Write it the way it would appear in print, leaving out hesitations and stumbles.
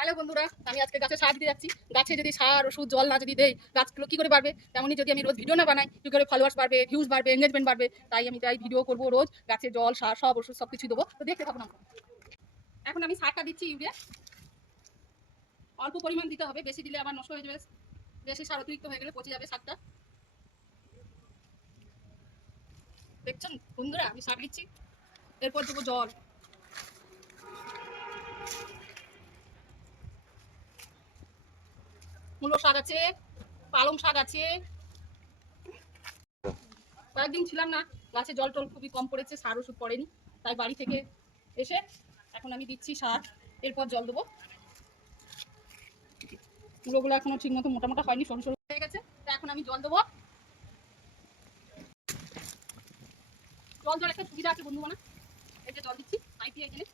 Hello বন্ধুরা, আমি আজকে গাছে সার দিতে যাচ্ছি। গাছে যদি সার ওষুধ জল না যদি দেই, গাছগুলো কি করে বাড়বে? তেমনি যদি আমি রোজ ভিডিও না বানাই, কি করে ফলোয়ার্স বাড়বে, ভিউজ বাড়বে, এনগেজমেন্ট বাড়বে? তাই ভিডিও করবো রোজ, গাছে জল সার সব ওষুধ সবকিছু দেবো। তো দেখতে থাকুন আমরা। এখন আমি সারটা দিচ্ছি ইউরিয়া। অল্প পরিমাণ দিতে হবে, বেশি দিলে আবার নষ্ট হয়ে যাবে। বেশি সার অতিরিক্ত হয়ে গেলে পচে যাবে সারটা। দেখছেন বন্ধুরা, আমি সার দিচ্ছি। এরপর দেবো জল। মূলো শাক আছে, পালং শাক আছে। কয়েকদিন ছিলাম না, গাছে জল টল খুবই কম পড়েছে, সার ওষুধ পড়েনি। তাই বাড়ি থেকে এসে এখন আমি দিচ্ছি সার। এরপর জল দেবো। মূলগুলো এখনো ঠিক মতো মোটা মোটা হয়নি, সরু সরু হয়ে গেছে। তো এখন আমি জল দেবো। জল একটা সুবিধা আছে বন্ধু, মানে এই যে জল দিচ্ছি পাইপ দিয়ে এখানে